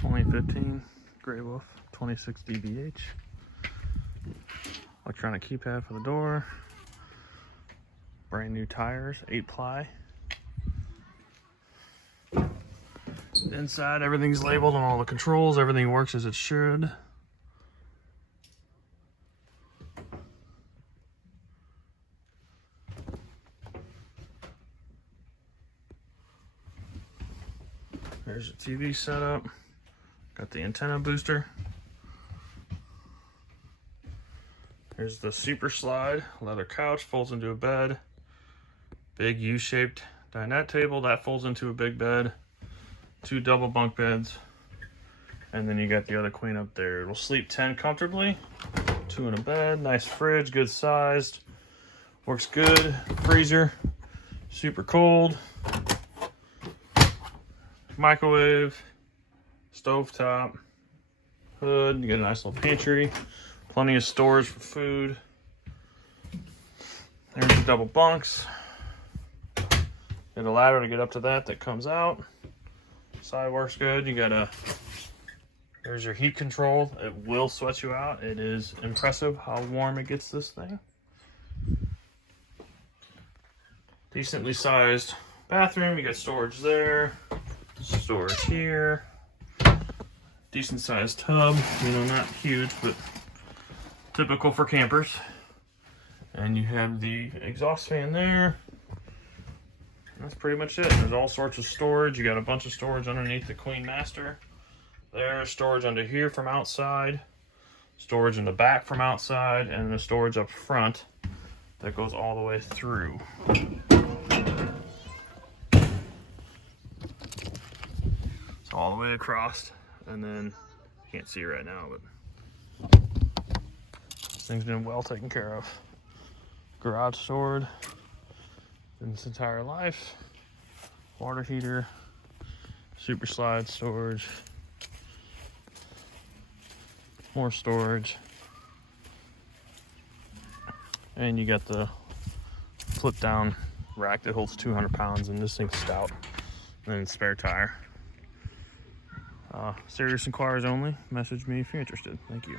2015 Gray Wolf 26 dBH. Electronic keypad for the door. Brand new tires, 8-ply. Inside, everything's labeled on all the controls. Everything works as it should. There's your TV setup. Got the antenna booster. Here's the super slide, leather couch, folds into a bed. Big U-shaped dinette table, that folds into a big bed. 2 double bunk beds. And then you got the other queen up there. It'll sleep 10 comfortably. 2 in a bed, nice fridge, good sized. Works good, freezer, super cold. Microwave, stove top, hood, you get a nice little pantry, plenty of storage for food. There's the double bunks. Get a ladder to get up to that comes out. Side works good. You got there's your heat control. It will sweat you out. It is impressive how warm it gets this thing. Decently sized bathroom. You got storage there. Storage here. Decent sized tub, you know, not huge, but typical for campers. And you have the exhaust fan there. That's pretty much it. There's all sorts of storage. You got a bunch of storage underneath the Queen Master. There's storage under here from outside. Storage in the back from outside, and the storage up front that goes all the way through. All the way across, and then you can't see it right now, but this thing's been well taken care of. Garage stored in its entire life. Water heater, super slide storage, more storage, and you got the flip down rack that holds 200 pounds, and this thing's stout, and then spare tire. Serious inquiries only. Message me if you're interested. Thank you.